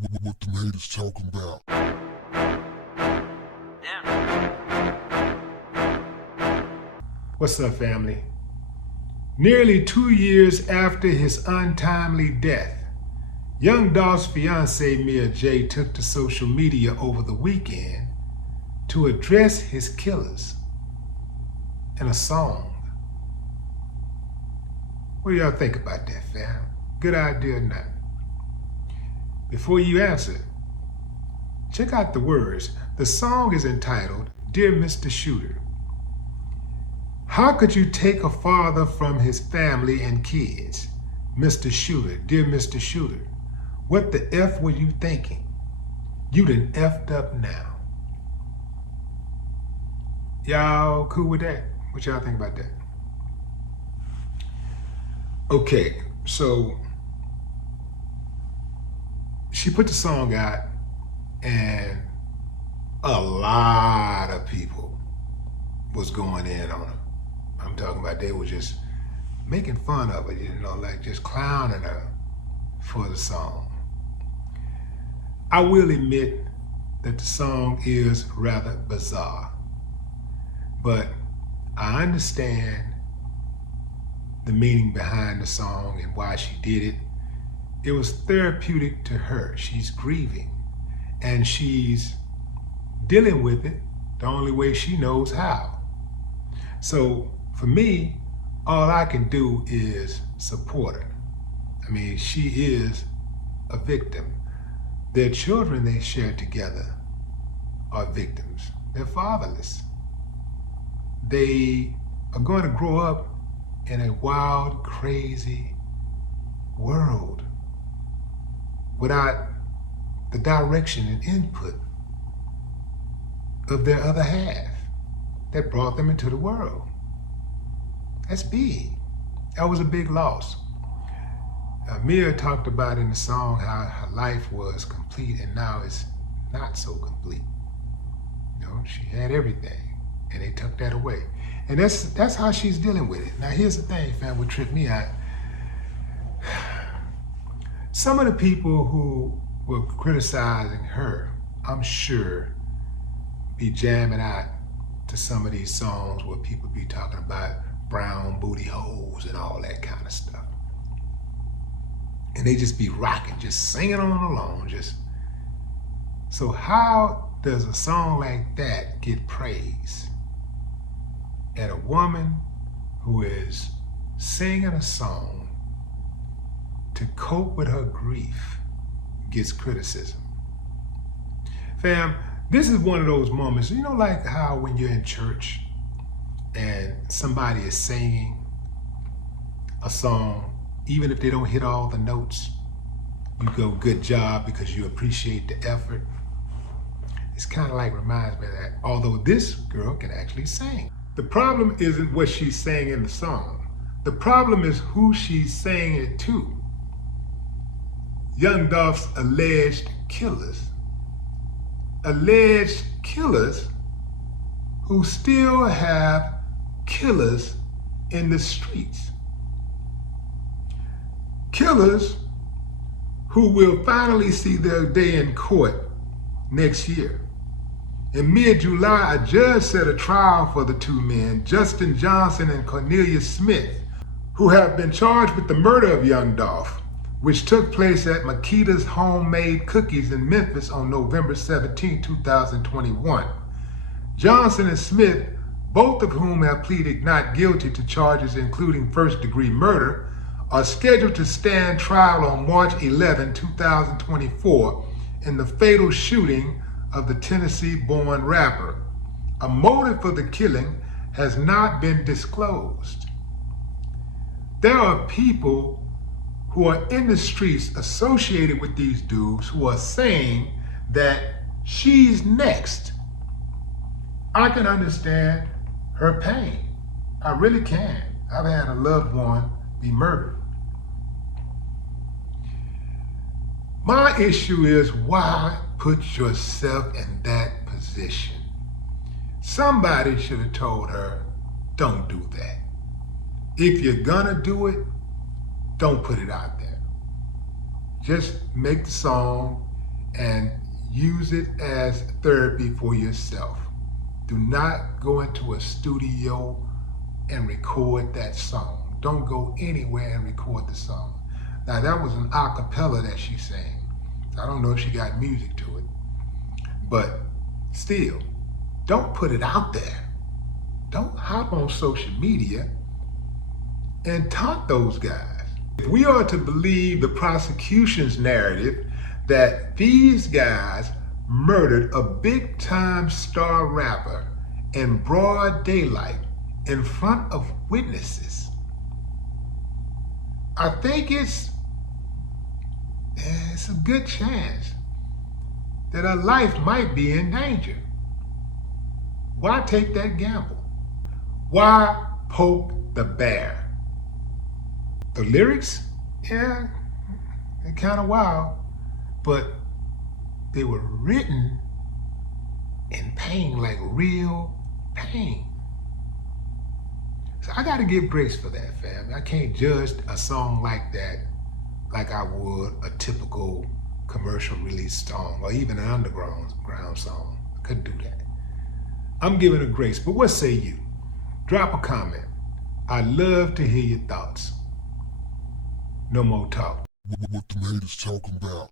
What the haters talking about? What's up, family? Nearly 2 years after his untimely death, young Dolph's fiancée Mia J took to social media over the weekend to address his killers in a song. What do y'all think about that, fam? Good idea or not? Before you answer, check out the words. The song is entitled, Dear Mr. Shooter. How could you take a father from his family and kids? Mr. Shooter, dear Mr. Shooter, what the F were you thinking? You done effed up now. Y'all cool with that? What y'all think about that? Okay, so she put the song out and a lot of people was going in on her. I'm talking about they were just making fun of her, like just clowning her for the song. I will admit that the song is rather bizarre, but I understand the meaning behind the song and why she did it. It was therapeutic to her. She's grieving and she's dealing with it the only way she knows how. So for me, all I can do is support her. I mean, she is a victim. Their children they share together are victims. They're fatherless. They are going to grow up in a wild, crazy world without the direction and input of their other half that brought them into the world. That's big. That was a big loss. Mia talked about in the song how her life was complete and now it's not so complete. She had everything and they took that away. And that's how she's dealing with it. Now here's the thing, fam, what tripped me out. Some of the people who were criticizing her, I'm sure, be jamming out to some of these songs where people be talking about brown booty holes and all that kind of stuff. And they just be rocking, just singing on along, So how does a song like that get praise? And a woman who is singing a song to cope with her grief gets criticism. Fam, this is one of those moments, like how when you're in church and somebody is singing a song, even if they don't hit all the notes, you go, good job, because you appreciate the effort. It's kind of like reminds me of that, although this girl can actually sing. The problem isn't what she's saying in the song. The problem is who she's saying it to. Young Dolph's alleged killers. Alleged killers who still have killers in the streets. Killers who will finally see their day in court next year. In mid-July, a judge set a trial for the two men, Justin Johnson and Cornelius Smith, who have been charged with the murder of young Dolph, which took place at Makita's Homemade Cookies in Memphis on November 17, 2021. Johnson and Smith, both of whom have pleaded not guilty to charges including first-degree murder, are scheduled to stand trial on March 11, 2024 in the fatal shooting of the Tennessee-born rapper. A motive for the killing has not been disclosed. There are people who are in the streets associated with these dudes who are saying that she's next. I can understand her pain. I really can. I've had a loved one be murdered. My issue is why put yourself in that position? Somebody should have told her, don't do that. If you're gonna do it, don't put it out there. Just make the song and use it as therapy for yourself. Do not go into a studio and record that song. Don't go anywhere and record the song. Now that was an a cappella that she sang. So I don't know if she got music to it. But still, don't put it out there. Don't hop on social media and taunt those guys. If we are to believe the prosecution's narrative that these guys murdered a big-time star rapper in broad daylight in front of witnesses, I think it's a good chance that her life might be in danger. Why take that gamble? Why poke the bear? The lyrics, yeah, they're kind of wild, but they were written in pain, like real pain. So I got to give grace for that, fam. I can't judge a song like that like I would a typical commercial release song or even an underground song. I couldn't do that. I'm giving it grace, but what say you? Drop a comment. I'd love to hear your thoughts. No more talk. What the haters talking about?